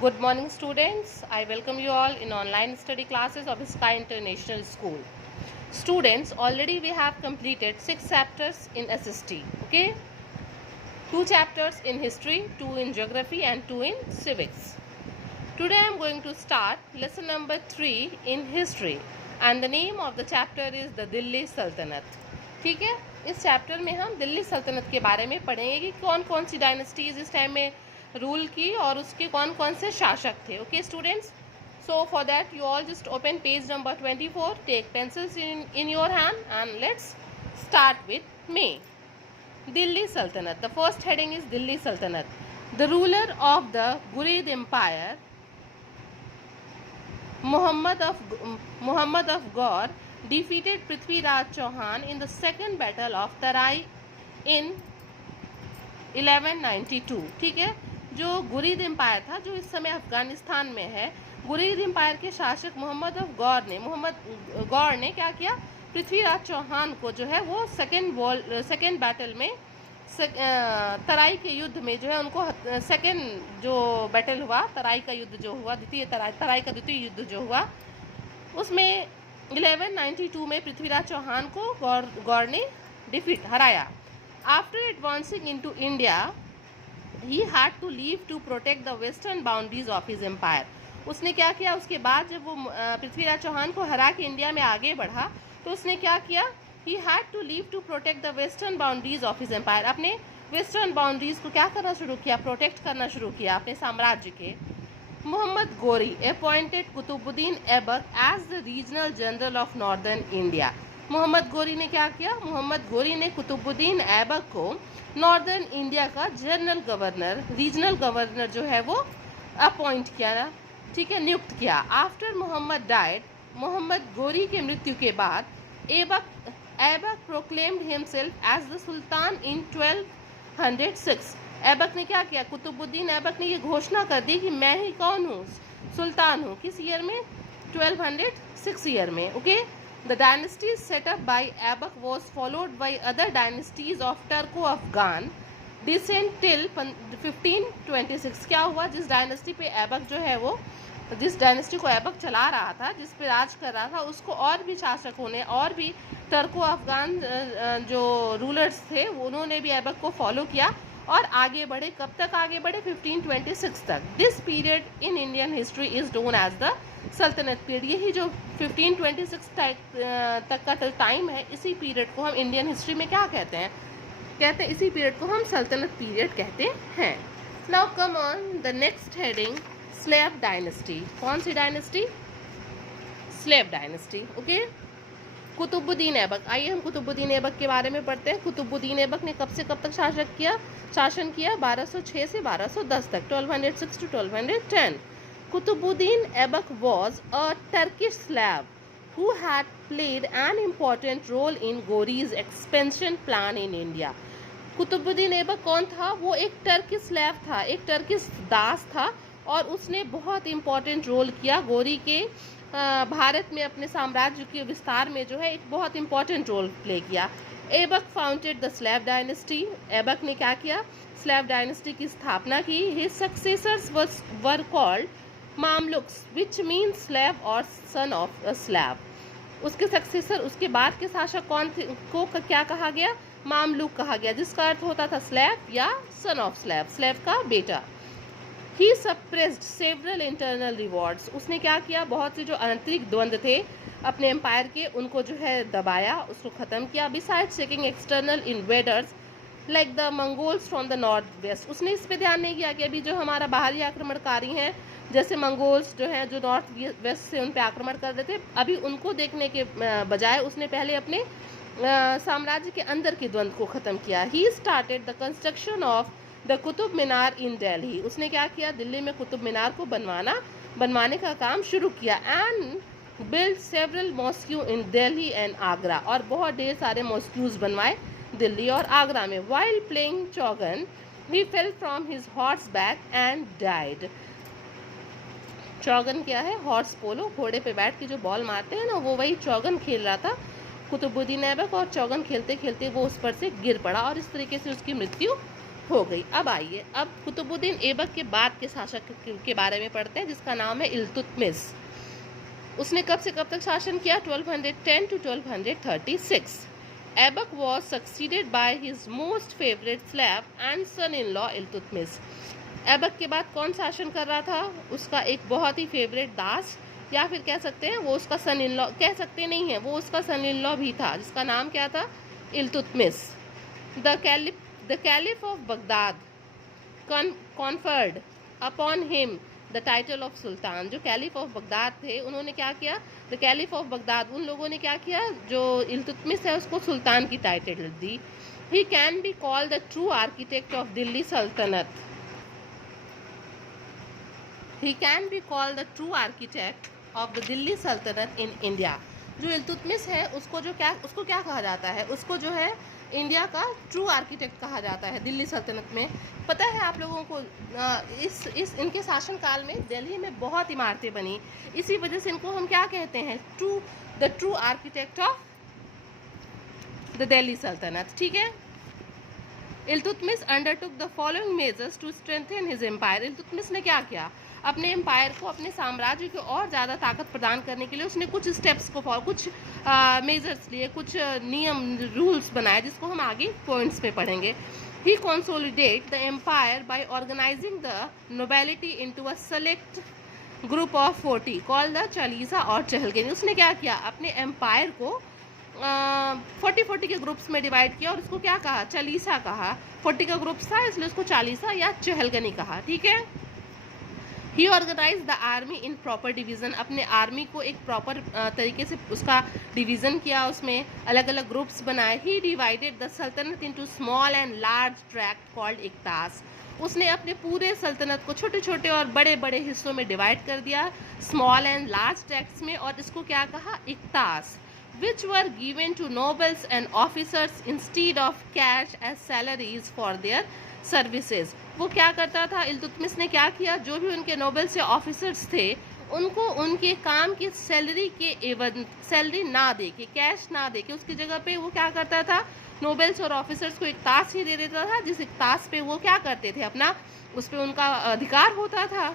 Good morning, students. I welcome you all in online study classes of Sky International School. Students, already we have completed 6 chapters in SST. Okay, 2 chapters in history, 2 in geography, and 2 in civics. Today I am going to start lesson number 3 in history, and the name of the chapter is the Delhi Sultanate. ठीक है, इस chapter में हम दिल्ली सल्तनत के बारे में पढ़ेंगे कि कौन कौन सी डायनेस्टीज इस टाइम में रूल की और उसके कौन कौन से शासक थे. Okay students, so for that you all just open page number 24, take pencils in your hand and let's start with me. Delhi Sultanate. The first heading is Delhi Sultanate. The ruler of the Ghurid Empire, Muhammad of Gaur, defeated Prithviraj Chauhan in the second battle of Tarai in 1192. ठीक है, जो गुरीद empire था जो इस समय अफगानिस्तान में है, गुरीद empire के शासक मोहम्मद गौर ने क्या किया, पृथ्वीराज चौहान को जो है वो सेकेंड बैटल में तराई के युद्ध में जो है उनको सेकेंड जो बैटल हुआ, तराई का युद्ध जो हुआ, तराई का द्वितीय युद्ध जो हुआ, उसमें 1192 में पृथ्वीराज चौहान को गौर ने हराया. After advancing into India, he had to leave to protect the western boundaries of his empire. उसने क्या किया, उसके बाद जब वो पृथ्वीराज चौहान को हरा के इंडिया में आगे बढ़ा तो उसने क्या किया, he had to leave to protect the western boundaries of his empire. अपने वेस्टर्न बाउंड्रीज को क्या करना शुरू किया, प्रोटेक्ट करना शुरू किया अपने साम्राज्य के. Mohammad Ghori appointed Qutubuddin Aibak as the regional general of northern India. Mohammad Ghori ने क्या किया, मोहम्मद गोरी ने कुतुबुद्दीन ऐबक को नॉर्दर्न इंडिया का जनरल गवर्नर, रीजनल गवर्नर जो है वो अपॉइंट किया, ठीक है, नियुक्त किया. आफ्टर मोहम्मद डाइड, मोहम्मद गोरी के मृत्यु के बाद Aibak proclaimed himself as the sultan in 1206. Aibak ने क्या किया, कुतुबुद्दीन ऐबक ने ये घोषणा कर दी कि मैं ही कौन हूँ, सुल्तान हूँ. किस ईयर में, 1206 ईयर में. Okay, the dynasty set up by Aibak was followed by other dynasties of Turko-Afghan descent till 1526. क्या हुआ, जिस डायनेस्टी पे ऐबक जो है वो, जिस डायनेस्टी को ऐबक चला रहा था, जिस पे राज कर रहा था, उसको और भी शासकों ने, और भी टर्को अफगान जो रूलर्स थे उन्होंने भी ऐबक को फॉलो किया और आगे बढ़े. कब तक आगे बढ़े, 1526 तक. This period in Indian history is known as the sultanate period. यही जो 1526 तक का टाइम है, इसी पीरियड को हम इंडियन हिस्ट्री में क्या कहते हैं, इसी पीरियड को हम सल्तनत पीरियड कहते हैं. Now come on the next heading, slave dynasty. कौन सी dynasty, slave dynasty. Okay, Qutubuddin Aibak. आइए हम कुतुबुद्दीन ऐबक के बारे में पढ़ते हैं. कुतुबुद्दीन ऐबक ने कब से कब तक शासन किया, 1206 से 1210 तक, 1206 to 1210. Qutbuddin Aibak was a Turkish Slav who had played an important role in Ghori's expansion plan in India. Qutubuddin Aibak कौन था, वो एक टर्किश स्लेव था, एक टर्किश दास था और उसने बहुत इम्पोर्टेंट रोल किया गोरी के भारत में अपने साम्राज्य के विस्तार में जो है एक बहुत इम्पोर्टेंट रोल प्ले किया. Aibak founded the slave dynasty. Aibak ने क्या किया, स्लेव डायनेस्टी की स्थापना की. His successors were called Mamluks which mean slave और सन ऑफ अ स्लेव. उसके सक्सेसर, उसके बाद के शासक कौन थे, को क्या कहा गया, मामलुक कहा गया, जिसका अर्थ होता था स्लेव या सन ऑफ स्लेव, स्लेव का बेटा. ही सप्रेस्ड सेवरल इंटरनल रिवॉर्ड्स. उसने क्या किया, बहुत से जो आंतरिक द्वंद्व थे अपने एम्पायर के, उनको जो है दबाया, उसको ख़त्म किया. Beside checking external invaders like the Mongols from the north west. उसने इस पर ध्यान नहीं किया कि अभी जो हमारा बाहरी आक्रमणकारी हैं, जैसे मंगोल्स जो हैं जो नॉर्थ वेस्ट से उन पर आक्रमण कर रहे थे, अभी उनको देखने के बजाय उसने पहले अपने साम्राज्य के अंदर के द्वंद्व को ख़त्म किया. He started the construction of the Qutub Minar in Delhi. उसने क्या किया, दिल्ली में कुतुब मीनार को बनवाने का काम शुरू किया. And build several mosque in Delhi and Agra. और बहुत ढेर सारे मॉस्क्यूज बनवाए दिल्ली और आगरा में. While playing chaugan he fell from his horse back and died. Chaugan क्या है, हॉर्स पोलो, घोड़े पे बैठ के जो बॉल मारते हैं ना, वो वही चौगन खेल रहा था कुतुबुद्दीन ऐबक. और चौगन खेलते खेलते वो उस पर से गिर पड़ा और इस तरीके से उसकी मृत्यु हो गई। अब आइए, अब कुतुबुद्दीन ऐबक के बाद के शासक के बारे में पढ़ते हैं, जिसका नाम है इल्तुतमिश। उसने कब से कब तक शासन किया? 1210 to 1236। Aibak was succeeded by his most favorite slave and son-in-law Iltutmish. Aibak के बाद कौन शासन कर रहा था? उसका एक बहुत ही फेवरेट दास, या फिर कह सकते हैं वो उसका सन इन लॉ, कह सकते नहीं है, वो उसका सन इन लॉ भी था, जिसका नाम क्या था? Iltutmish. The caliph of Baghdad conferred upon him the title of sultan. जो कैलिफ ऑफ बगदाद थे, उन्होंने क्या किया? द कैलिफ ऑफ बगदाद, उन लोगों ने क्या किया? जो इल्तुतमिश है उसको सुल्तान की title the. He can be called the true architect of Delhi सल्तनत। He can be called the true architect of the Delhi Sultanate in India। जो इल्तुतमिश है उसको क्या कहा जाता है? उसको जो है इंडिया का ट्रू आर्किटेक्ट कहा जाता है दिल्ली सल्तनत में। पता है आप लोगों को, इस इनके शासनकाल में दिल्ली में बहुत इमारतें बनी, इसी वजह से इनको हम क्या कहते हैं? The true architect of the Delhi सल्तनत। ठीक है। Iltutmish undertook the following measures to strengthen his empire. Iltutmish ने क्या किया? अपने एम्पायर को, अपने साम्राज्य को और ज़्यादा ताकत प्रदान करने के लिए उसने कुछ स्टेप्स को फॉलो, कुछ मेजर्स लिए, कुछ नियम रूल्स बनाए, जिसको हम आगे पॉइंट्स में पढ़ेंगे। He consolidate the empire by organising the nobility into a select group of 40 called the Chalisa और चहलगनी। उसने क्या किया? अपने एम्पायर को 40 के ग्रुप्स में डिवाइड किया और उसको क्या कहा? चालीसा कहा। 40 का ग्रुप्स था, इसलिए उसको चालीसा या चहलगनी कहा। ठीक है। He organise the army in proper division. अपने आर्मी को एक प्रॉपर तरीके से उसका डिवीज़न किया, उसमें अलग अलग ग्रुप्स बनाए। He divided the sultanate into small and large tract called iqtas. उसने अपने पूरे सल्तनत को छोटे छोटे और बड़े बड़े हिस्सों में डिवाइड कर दिया, स्मॉल एंड लार्ज ट्रैक्ट्स में, और इसको क्या कहा? इक्तास। which were given to nobles and officers instead of cash as salaries for their services। वो क्या करता था? इल्तुतमिश ने क्या किया? जो भी उनके नोबल्स या ऑफिसर्स थे, उनको उनके काम की सैलरी के एवज, सैलरी ना दे के, कैश ना दे के, उसकी जगह पे वो क्या करता था? नोबल्स और ऑफिसर्स को इक्तास ही दे देता था, जिस इक्तास पे वो क्या करते थे? अपना, उस पर उनका अधिकार होता था।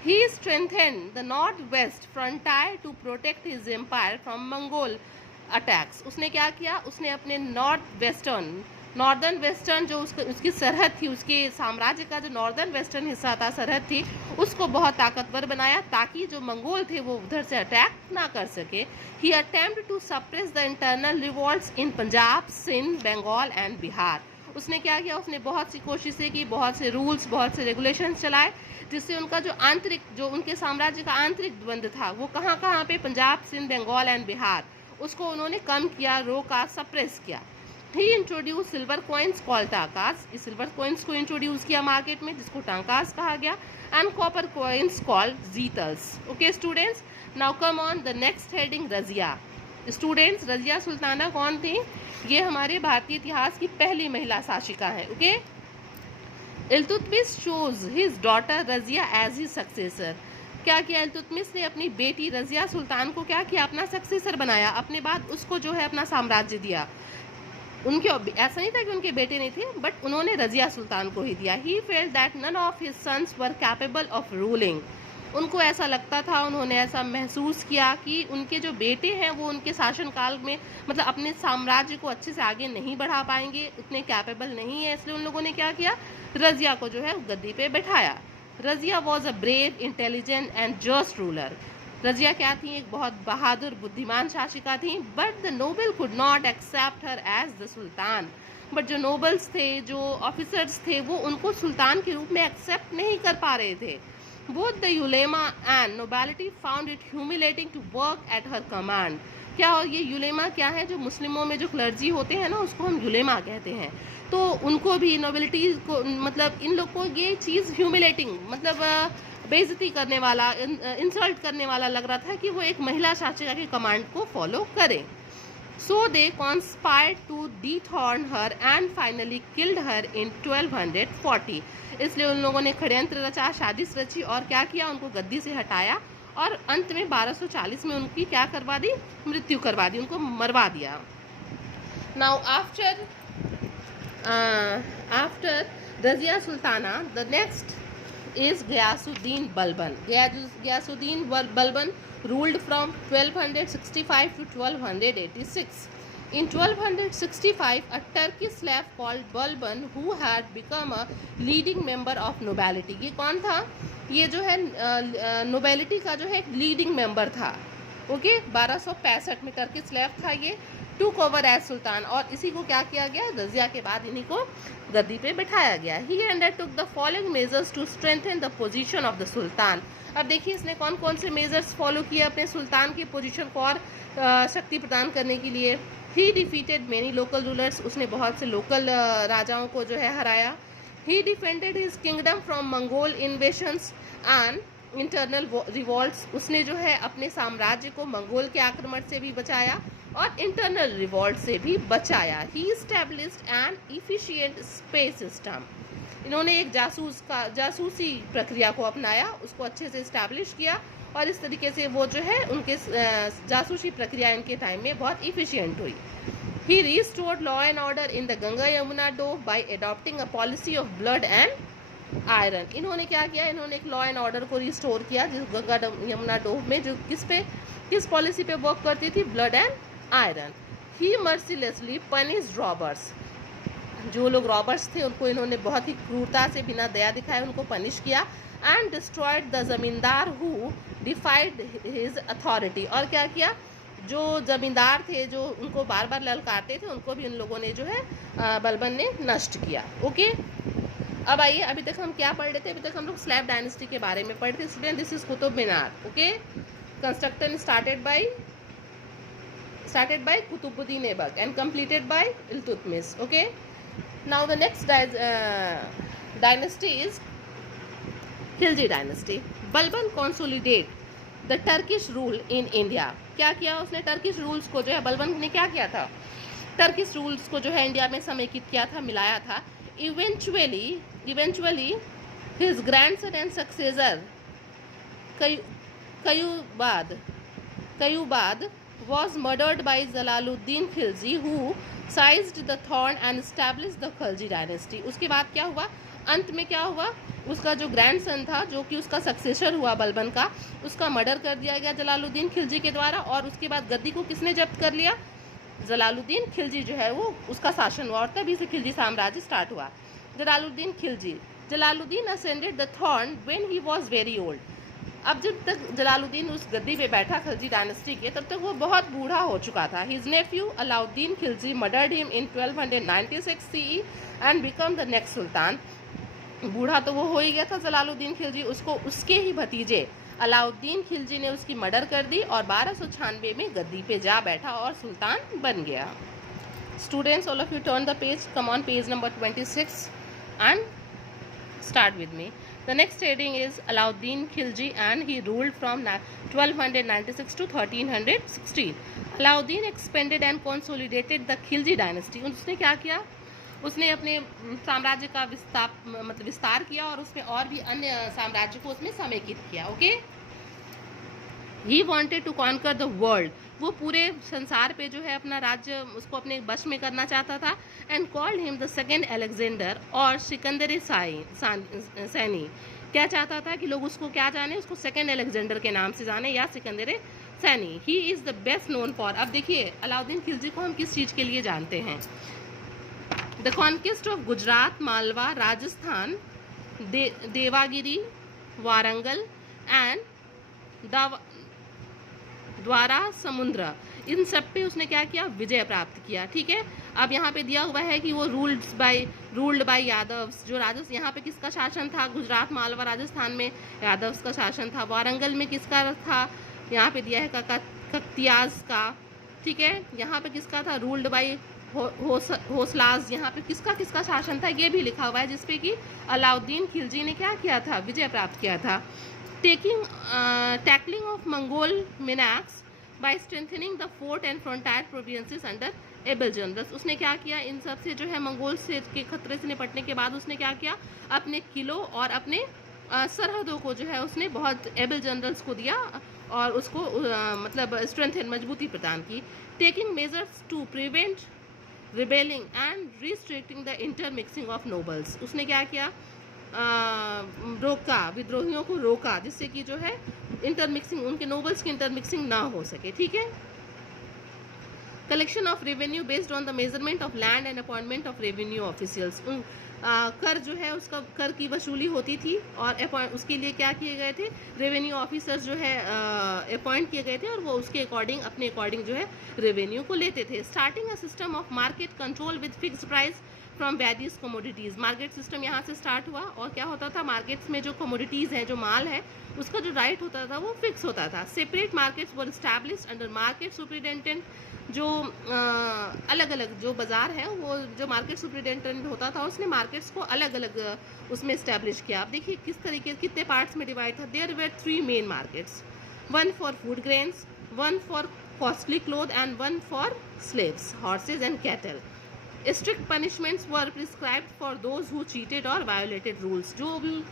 He strengthened the northwest frontier to protect his empire from Mongol attacks। उसने क्या किया? उसने अपने नॉर्दर्न वेस्टर्न जो उसकी सरहद थी, उसके साम्राज्य का जो नॉर्दर्न वेस्टर्न हिस्सा था, सरहद थी, उसको बहुत ताकतवर बनाया, ताकि जो मंगोल थे वो उधर से अटैक ना कर सके। He attempted to suppress the internal revolts in Punjab, Sindh, Bengal and Bihar. उसने क्या किया? उसने बहुत सी कोशिशें की, बहुत से रूल्स, बहुत से रेगुलेशंस चलाए, जिससे उनका जो आंतरिक, जो उनके साम्राज्य का आंतरिक द्वंद्व था, वो कहाँ पे? पंजाब, सिंध, बंगाल एंड बिहार, उसको उन्होंने कम किया, रोका, सप्रेस किया। He introduce silver coins called takas. इस सिल्वर कॉइन्स को इंट्रोड्यूस किया मार्केट में, जिसको टाकास कहा गया, and copper coins called jitals. Okay students, now come on the next heading, Razia. Students, Razia Sultana कौन थी? ये हमारे भारतीय इतिहास की पहली महिला शासिका है। Okay. Iltutmish chose his daughter Razia as his successor. क्या किया? इल्तुतमिश ने अपनी बेटी रजिया सुल्तान को क्या किया? अपना सक्सेसर बनाया, अपने बाद उसको जो है अपना साम्राज्य दिया। उनके ऐसा नहीं था कि उनके बेटे नहीं थे, बट उन्होंने रजिया सुल्तान को ही दिया। He felt that none of his sons were capable of ruling. उनको ऐसा लगता था, उन्होंने ऐसा महसूस किया कि उनके जो बेटे हैं वो उनके शासनकाल में, मतलब अपने साम्राज्य को अच्छे से आगे नहीं बढ़ा पाएंगे, उतने कैपेबल नहीं है, इसलिए उन लोगों ने क्या किया? रजिया को जो है गद्दी पे बैठाया। Razia was a brave, intelligent and just ruler. Razia क्या थी? एक बहुत बहादुर, बुद्धिमान शासिका थी। But the noble could not accept her as the sultan. But जो नोबल्स थे, जो ऑफिसर्स थे, वो उनको सुल्तान के रूप में एक्सेप्ट नहीं कर पा रहे थे। Both the ulema and nobility found it humiliating to work at her command। क्या? और ये यूलेमा क्या है? जो मुस्लिमों में जो क्लर्जी होते हैं ना, उसको हम यूलेमा कहते हैं। तो उनको भी, नोबिलिटी को, मतलब इन लोग को ये चीज़ ह्यूमिलेटिंग, मतलब बेइज्जती करने वाला, इंसल्ट करने वाला लग रहा था कि वो एक महिला शासिका के कमांड को फॉलो करें। So they conspired to dethron her and finally killed her in 1240। इसलिए उन लोगों ने षड्यंत्र रचा, साजिश रची, और क्या किया? उनको गद्दी से हटाया, और अंत में 1240 में उनकी क्या करवा दी? मृत्यु करवा दी, उनको मरवा दिया। Now after Razia Sultana. The next is Ghiyasuddin Balban. Ghiyasuddin Balban ruled from 1265 to 1286. In 1265, a Turkish slave called Balban, who had become a leading member of nobility. ये कौन था? ये जो है नोबिलिटी का जो है एक लीडिंग मेंबर था. ओके, 1265 में टर्किश स्लेव था ये. टूक ओवर एज सुल्तान, और इसी को क्या किया गया? रजिया के बाद इन्हीं को गद्दी पे बैठाया गया. He undertook the following measures to strengthen the position of the sultan. अब देखिए इसने कौन कौन से मेजर्स फॉलो किए अपने सुल्तान की पोजीशन को और शक्ति प्रदान करने के लिए. He defeated many local rulers, उसने बहुत से लोकल राजाओं को जो है हराया. He defended his kingdom from Mongol invasions and internal revolts, उसने जो है अपने साम्राज्य को मंगोल के आक्रमण से भी बचाया और इंटरनल रिवॉल्ट से भी बचाया. He established an efficient space system, इन्होंने एक जासूसी प्रक्रिया को अपनाया, उसको अच्छे से इस्टेब्लिश किया और इस तरीके से वो जो है उनके जासूसी प्रक्रिया इनके टाइम में बहुत इफिशिएंट हुई. He restored law and order in the Ganga Yamuna doab by adopting a policy of blood and iron. इन्होंने क्या किया? इन्होंने एक लॉ एंड ऑर्डर को रिस्टोर किया जिस गंगा यमुना डोव में, जो किस पॉलिसी पे वर्क करती थी? Blood and iron. He mercilessly punished robbers, जो लोग रॉबर्स थे उनको इन्होंने बहुत ही क्रूरता से बिना दया दिखाए उनको पनिश किया. एंड डिस्ट्रॉयड द जमींदार हु डिफाइड हिज अथॉरिटी, और क्या किया? जो जमींदार थे जो उनको बार बार ललकारते थे उनको भी उन लोगों ने जो है बलबन ने नष्ट किया. ओके, अब आइए, अभी तक हम क्या पढ़ रहे थे? अभी तक हम लोग स्लैब डायनेस्टी के बारे में पढ़ रहे थे. Student, this is Qutub Minar. Okay, construction started by Qutbuddin Aibak and completed by Iltutmish. Okay, now the next dynasty is Khilji dynasty. Balban consolidate the Turkish rule in India. क्या किया उसने? टर्किश रूल्स को जो है बलबन ने क्या किया था? टर्किश रूल्स को जो है इंडिया में समेकित किया था, मिलाया था. Eventually his grandson and successor Qayyubad was murdered by Jalaluddin Khilji, who seized the throne and established the Khilji dynasty. उसके बाद क्या हुआ? अंत में क्या हुआ? उसका जो ग्रैंडसन था, जो कि उसका सक्सेसर हुआ बलबन का, उसका मर्डर कर दिया गया जलालुद्दीन खिलजी के द्वारा. और उसके बाद गद्दी को किसने जब्त कर लिया? जलालुद्दीन खिलजी जो है वो उसका शासन हुआ और तभी से खिलजी साम्राज्य स्टार्ट हुआ. Jalaluddin Khilji. Jalaluddin ascended the throne when he was very old. अब जब तक जलालुद्दीन उस गद्दी पे बैठा खिलजी डायनेस्टी के, तब तक वो बहुत बूढ़ा हो चुका था. His nephew Alauddin Khilji murdered him in 1296 CE and become the next sultan. बूढ़ा तो वो हो ही गया था जलालुद्दीन खिलजी, उसको उसके ही भतीजे अलाउद्दीन खिलजी ने उसकी मर्डर कर दी और 1296 में गद्दी पे जा बैठा और सुल्तान बन गया. Students, all of U turn the page, come on page number 26 and start with me. The next heading is Alauddin Khilji and he ruled from 1296 to 1316. Alauddin expanded and consolidated the Khilji dynasty. उसने क्या किया? उसने अपने साम्राज्य का विस्तार किया और उसमें और भी अन्य साम्राज्य को उसमें समेकित किया. Okay, he wanted to conquer the world, वो पूरे संसार पे जो है अपना राज्य उसको अपने वश में करना चाहता था. And called him the second Alexander और सिकंदर सैनी. क्या चाहता था कि लोग उसको क्या जाने? उसको सेकेंड अलेक्जेंडर के नाम से जाने या Sikandar Saini. He is the best known for, अब देखिए अलाउद्दीन खिलजी को हम किस चीज़ के लिए जानते हैं? The conquest of Gujarat, Malwa, Rajasthan, Devagiri, Warangal and द्वारा समुद्र, इन सब पे उसने क्या किया? विजय प्राप्त किया. ठीक है, अब यहाँ पे दिया हुआ है कि वो रूल्ड बाय यादव्स. जो राजस्थान, यहाँ पे किसका शासन था? गुजरात, मालवा, राजस्थान में यादव्स का शासन था. वारंगल में किसका था? यहाँ पे दिया है ककतियाज का. ठीक है, यहाँ पे किसका था? Ruled by Hoysalas. यहाँ पे किसका शासन था ये भी लिखा हुआ है, जिसपे कि अलाउद्दीन खिलजी ने क्या किया था? विजय प्राप्त किया था. tackling of Mongol menace by strengthening the fort and frontier provinces under able generals. उसने क्या किया? इन सब से जो है मंगोल से के खतरे से निपटने के बाद उसने क्या किया? अपने किलों और अपने सरहदों को जो है उसने बहुत एबल जनरल्स को दिया और उसको मतलब स्ट्रेंथ मजबूती प्रदान की. Taking measures to prevent rebelling and restricting the intermixing of nobles. उसने क्या किया, रोका, विद्रोहियों को रोका, जिससे कि जो है इंटरमिक्सिंग, उनके नोबल्स की इंटरमिक्सिंग ना हो सके। ठीक है। Collection of revenue based on the measurement of land and appointment of revenue officials. कर जो है उसका कर की वसूली होती थी और उसके लिए क्या किए गए थे, रेवेन्यू ऑफिसर्स जो है अपॉइंट किए गए थे और वो उसके अकॉर्डिंग अपने अकॉर्डिंग जो है रेवेन्यू को लेते थे। Starting a system of market control with fixed price from various commodities. Market system यहाँ से स्टार्ट हुआ और क्या होता था, मार्केट्स में जो कमोडिटीज़ हैं, जो माल है, उसका जो राइट होता था वो फिक्स होता था। सेपरेट मार्केट्स वर एस्टैब्लिश्ड अंडर मार्केट सुपरिटेंडेंट। जो अलग अलग जो बाज़ार है, वो जो मार्केट सुपरिटेंडेंट होता था उसने मार्केट्स को अलग अलग उसमें इस्टेब्लिश किया। आप देखिए किस तरीके, कितने पार्ट्स में डिवाइड था। There were 3 main markets, 1 for food grains, 1 for costly cloth and 1 for slaves, horses and cattle. Strict punishments were prescribed for those who cheated और वायोलेटेड रूल्स। जो भी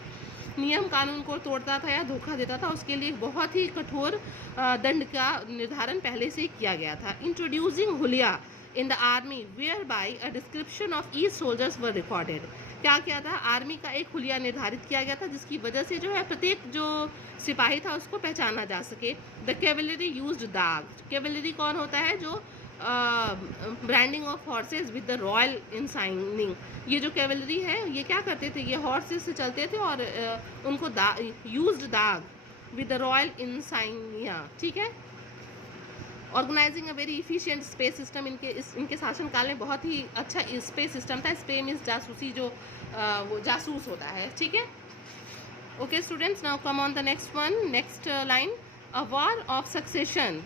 नियम कानून को तोड़ता था या धोखा देता था उसके लिए बहुत ही कठोर दंड का निर्धारण पहले से ही किया गया था। Introducing huliya in the army where by a description of each soldiers were recorded. क्या किया था, आर्मी का एक हुलिया निर्धारित किया गया था जिसकी वजह से जो है प्रत्येक जो सिपाही था उसको पहचाना जा सके। The cavalry used dagh. Cavalry कौन होता है, जो branding of horses with the royal insignia. ये जो कैवेलरी है ये क्या करते थे, ये हॉर्सेज से चलते थे और उनको यूज्ड दाग विद द रॉयल इंसाइनिया। ठीक है। Organizing a very efficient space system. इनके शासनकाल में बहुत ही अच्छा स्पेस सिस्टम था। स्पे मीन्स जासूसी, जो वो जासूस होता है। ठीक है। Okay students, now come on the next one, next line. A war of succession.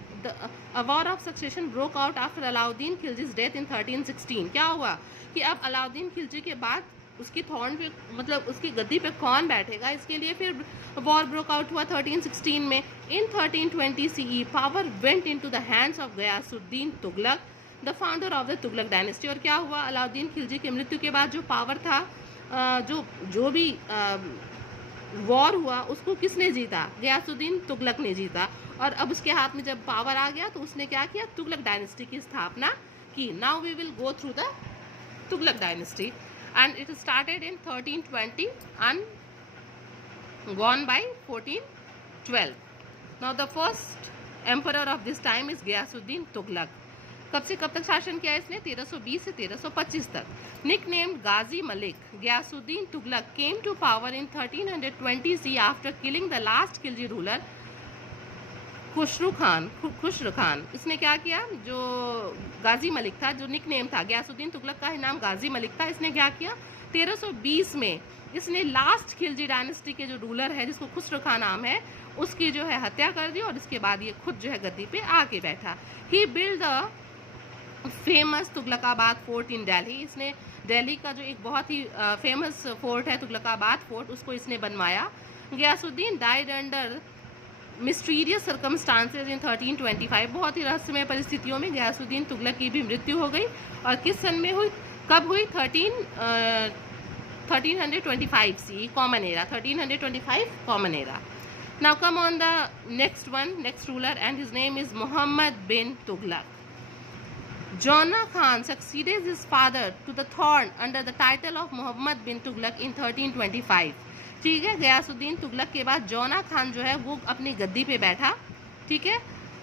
A war of succession broke out after Alauddin Khilji's death in 1316. क्या हुआ कि अब अलाउद्दीन खिलजी के बाद उसकी थ्रोन पे, मतलब उसकी गद्दी पे कौन बैठेगा, इसके लिए फिर वॉर ब्रोक आउट हुआ 1316 में। In 1320 CE power went into the hands of Ghiyasuddin Tughlaq, the founder of the Tughlaq dynasty. और क्या हुआ, अलाउद्दीन खिलजी की मृत्यु के बाद जो पावर था, जो भी वॉर हुआ उसको किसने जीता, गयासुद्दीन तुगलक ने जीता। और अब उसके हाथ में जब पावर आ गया तो उसने क्या किया, तुगलक डायनेस्टी की स्थापना की। Now we will go through the Tughlaq dynasty and it started in 1320 and gone by 1412। Now the first emperor of this time is Ghiyasuddin Tughlaq. कब से कब तक शासन किया इसने, 1320 से 1325 तक। Nicknamed Ghazi Malik, Ghiyasuddin Tughlaq came to power in 1320 CE after killing the last Khilji ruler Khusro Khan. इसने क्या किया, जो गाजी मलिक था, जो निक नेम था, गयासुद्दीन तुगलक का ही नाम गाजी मलिक था, इसने क्या किया, 1320 में इसने लास्ट खिलजी डायनेस्टी के जो रूलर है, जिसको खुसरू खान नाम है, उसकी जो है हत्या कर दी और इसके बाद ये खुद जो है गद्दी पे आके बैठा। He build the famous Tughlakabad fort in Delhi. इसने दिल्ली का जो एक बहुत ही फेमस फोर्ट है तुगलकाबाद फोर्ट, उसको इसने बनवाया। Ghiyasuddin died under mysterious circumstances in 1325। बहुत ही रहस्यमय परिस्थितियों में गयासुद्दीन तुगलक की भी मृत्यु हो गई। और किस सन में हुई, कब हुई, 1325 CE, common era, 1325 common era. Now come on the next one, next ruler and his name is Mohammad bin Tughlaq. Jona Khan succeeded his father to the throne under the title of Muhammad bin Tughlaq in 1325. ठीक है, गयासुद्दीन तुगलक के बाद जौना खान जो है वो अपनी गद्दी पे बैठा। ठीक है,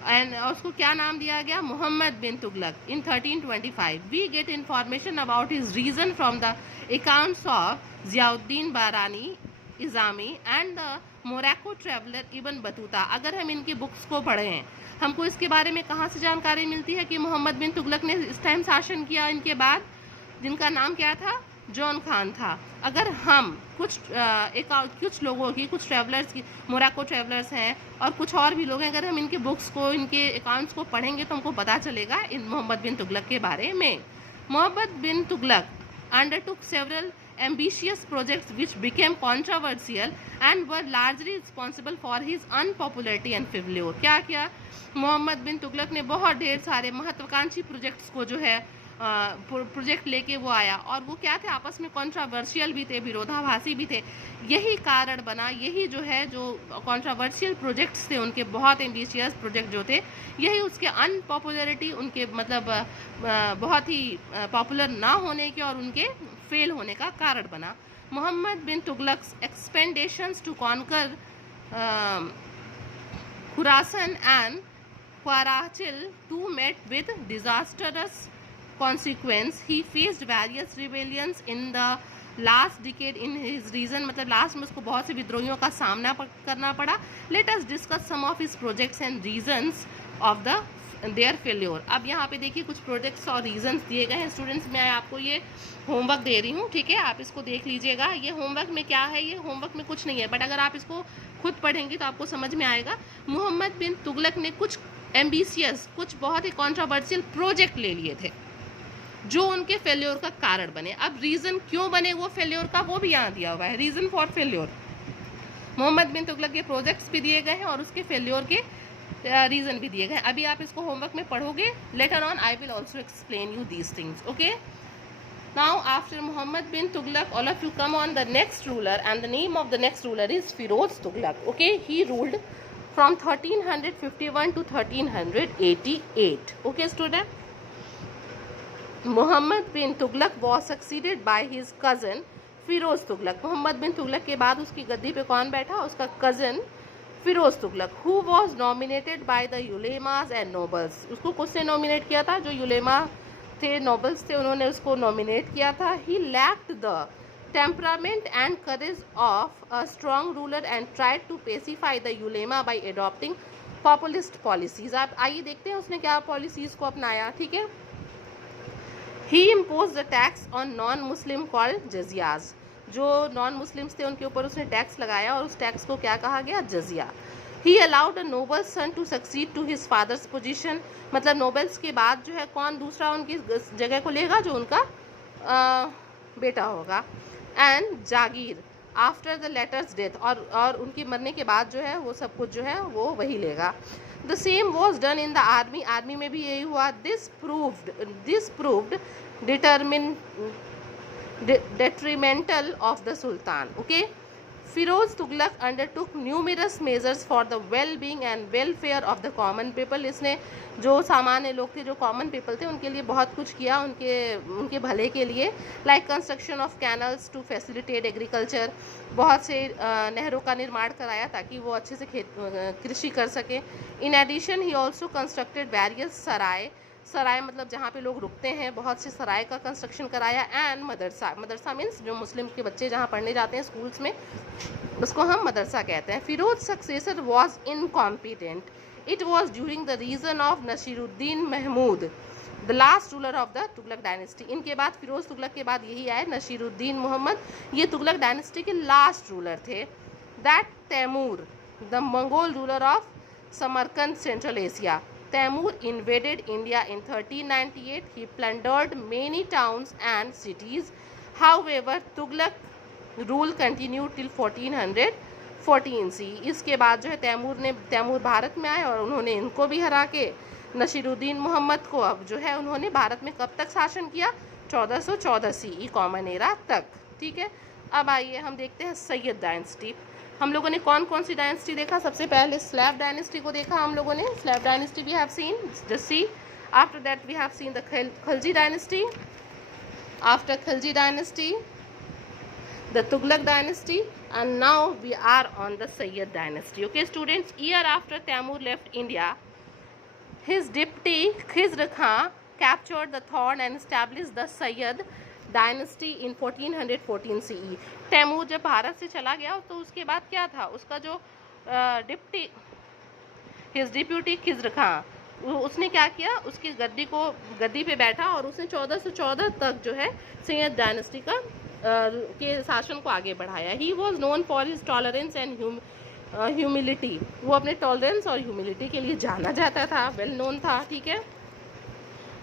एंड उसको क्या नाम दिया गया, Mohammad bin Tughlaq in 1325। We get information about his reign from the accounts of Ziauddin Barani Isami and the Morocco traveller Ibn Battuta. अगर हम इनकी बुक्स को पढ़ें, हमको इसके बारे में कहाँ से जानकारी मिलती है कि मोहम्मद बिन तुगलक ने इस टाइम शासन किया इनके बाद, जिनका नाम क्या था, जॉन खान था। अगर हम कुछ लोगों की, कुछ ट्रैवलर्स की, मोरक्को ट्रैवलर्स हैं और कुछ और भी लोग हैं, अगर हम इनके बुक्स को, इनके अकाउंट्स को पढ़ेंगे तो हमको पता चलेगा इन मोहम्मद बिन तुगलक के बारे में। Mohammad bin Tughlaq undertook several ambitious projects which became controversial and were largely responsible for his unpopularity and failure। क्या किया, मोहम्मद बिन तुगलक ने बहुत ढेर सारे महत्वाकांक्षी प्रोजेक्ट्स को जो है प्रोजेक्ट लेके वो आया, और वो क्या थे, आपस में कंट्रोवर्शियल भी थे, विरोधाभासी भी थे। यही कारण बना, यही जो है जो कंट्रोवर्शियल प्रोजेक्ट्स थे उनके, बहुत एम्बिशियस प्रोजेक्ट जो थे, यही उसके अनपॉपुलरिटी, उनके मतलब बहुत ही पॉपुलर ना होने के और उनके फेल होने का कारण बना। Mohammad bin Tughlaq expeditions to conquer Khurasan and Qarachil too met with disastrous consequence. He faced various rebellions in the last decade in his region, मतलब लास्ट में उसको बहुत से विद्रोहियों का सामना करना पड़ा। Let us discuss some of his projects and reasons of their failure. अब यहाँ पे देखिए कुछ प्रोजेक्ट्स और रीजंस दिए गए हैं स्टूडेंट्स। मैं आपको ये होमवर्क दे रही हूँ, ठीक है, आप इसको देख लीजिएगा। ये होमवर्क में क्या है, ये होमवर्क में कुछ नहीं है, बट अगर आप इसको खुद पढ़ेंगे तो आपको समझ में आएगा। मोहम्मद बिन तुगलक ने कुछ एम्बिशियस, कुछ बहुत ही कॉन्ट्रोवर्शियल प्रोजेक्ट ले लिए थे जो उनके फेल्योर का कारण बने। अब रीज़न क्यों बने वो फेल्योर का, वो भी यहाँ दिया हुआ है, reason for failure. Mohammad bin Tughlaq के प्रोजेक्ट्स भी दिए गए हैं और उसके फेल्योर के रीज़न भी दिए गए हैं। अभी आप इसको होमवर्क में पढ़ोगे, later on I will also explain you these things, okay. Now after Mohammad bin Tughlaq, all of you come on the next ruler, and the name of the next ruler is Firoz Tughlaq, okay. He ruled from 1351 to 1388, okay student. Muhammad bin Tughlaq was succeeded by his cousin Firoz Tughlaq. Mohammad bin Tughlaq के बाद उसकी गद्दी पे कौन बैठा, उसका cousin Firoz Tughlaq, who was nominated by the ulemas and nobles. उसको किसने नॉमिनेट किया था, जो युलेमा थे, नोबल्स थे, उन्होंने उसको नॉमिनेट किया था। He lacked the temperament and courage of a strong ruler and tried to pacify the ulema by adopting populist policies. आप आइए देखते हैं उसने क्या पॉलिसीज को अपनाया, ठीक है। He imposed a tax on non-Muslim called जजियाज। जो नॉन मुस्लिम्स थे उनके ऊपर उसने टैक्स लगाया और उस टैक्स को क्या कहा गया, जजिया। He allowed a noble son to succeed to his father's position, मतलब नोबल्स के बाद जो है कौन दूसरा उनकी जगह को लेगा, जो उनका बेटा होगा। And Jagir after the letters death, और उनकी मरने के बाद जो है वो सब कुछ जो है वो वही लेगा। The same was done in the army, army में भी यही हुआ। This proved detrimental of the sultan, okay. Firoz Tughlaq undertook numerous measures for the well-being and welfare of the common people. इसने जो सामान्य लोग थे, जो कॉमन पीपल थे, उनके लिए बहुत कुछ किया, उनके भले के लिए। Like construction of canals to facilitate agriculture, बहुत से नहरों का निर्माण कराया ताकि वो अच्छे से कृषि कर सकें। In addition he also constructed various sarai मतलब जहाँ पे लोग रुकते हैं, बहुत से सराय का कंस्ट्रक्शन कराया। एंड मदरसा मीन्स जो मुस्लिम के बच्चे जहाँ पढ़ने जाते हैं स्कूल्स में, उसको हम मदरसा कहते हैं। Firoz successor was incompetent. It was during the reign of Nasiruddin Mahmud, the last ruler of the Tughlaq dynasty. इनके बाद फिरोज तुगलक के बाद यही आए नसीरुद्दीन मोहम्मद, ये तुगलक डायनेस्टी के लास्ट रूलर थे। That Timur, the Mongol ruler of Samarkand central Asia. Taimur invaded India in 1398. He plundered many towns and cities. However, Tughlaq rule continued till 1414 CE. इसके बाद जो है तैमूर भारत में आए और उन्होंने इनको भी हरा के नसीरुद्दीन मोहम्मद को अब जो है उन्होंने भारत में कब तक शासन किया, 1414 CE कॉमन एरा तक, ठीक है। अब आइए हम देखते हैं सैयद डायनेस्टी। हम लोगों ने कौन कौन सी डायनेस्टी देखा, सबसे पहले स्लैव डायनेस्टी को देखा हम लोगों ने, slave dynasty we have seen, just see. After that we have seen the Khilji dynasty, after Khilji dynasty the Tughlaq dynasty, and now we are on the Sayyid dynasty, okay students. Year after Taimur left India, his deputy Khizr Khan captured the throne and established the Sayyid dynasty in 1414 CE। Timur जब भारत से चला गया तो उसके बाद क्या था, उसका जो डिप्यूटी खिज़्र खां, उसने क्या किया, उसकी गद्दी पे बैठा और उसने 1414 तक जो है सैयद डायनेस्टी के शासन को आगे बढ़ाया। He was known for his tolerance and humility, वो अपने टॉलरेंस और ह्यूमिलिटी के लिए जाना जाता था, वेल नोन था, ठीक है।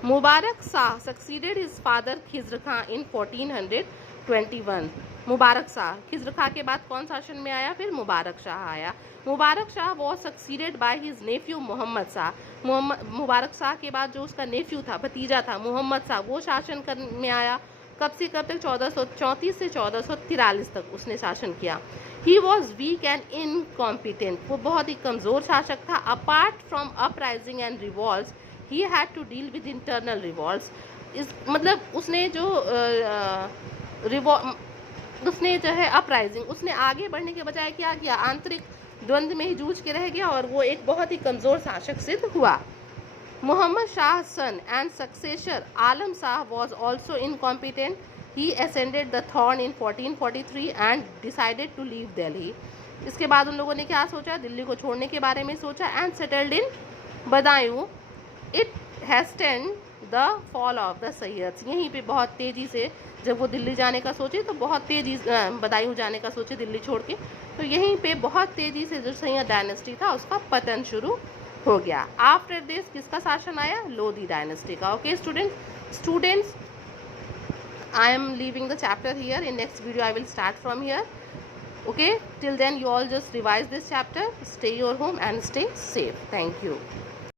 Mubarak Shah succeeded his father Khizr Khan in 1421। Mubarak Shah. Khizr Khan के बाद कौन शासन में आया? फिर मुबारक शाह आया। Mubarak Shah was succeeded by his nephew Mohammad Shah. Mubarak Shah के बाद जो उसका नेफ्यू था, भतीजा था, मोहम्मद शाह, वो शासन में आया। कब से कब तक? 1434 से 1443 तक उसने शासन किया। He was weak and incompetent, वो बहुत ही कमज़ोर शासक था। Apart from uprising and revolts he had to deal with internal revolts. इस मतलब उसने जो उसने जो है अपराइजिंग, उसने आगे बढ़ने के बजाय क्या किया? आंतरिक द्वंद्व में ही जूझ के रह गया और वो एक बहुत ही कमज़ोर शासक सिद्ध हुआ। Muhammad Shah's son and successor Alam Shah was also incompetent. He ascended the throne in 1443 and decided to leave Delhi. इसके बाद उन लोगों ने क्या सोचा? दिल्ली को छोड़ने के बारे में सोचा। And settled in Badaun. It hastened the fall of the Sayyids. यहीं पे बहुत तेज़ी से जब वो दिल्ली जाने का सोचे तो बहुत तेज़ी बदायूं जाने का सोचे दिल्ली छोड़ के, तो यहीं पे बहुत तेज़ी से जो सैयद डायनेस्टी था उसका पतन शुरू हो गया। आफ्टर दिस किसका शासन आया? लोधी डायनेस्टी का। Okay students, I am leaving the chapter here. In next video I will start from here. Okay, till then you all just revise this chapter, stay your home and stay safe. Thank you.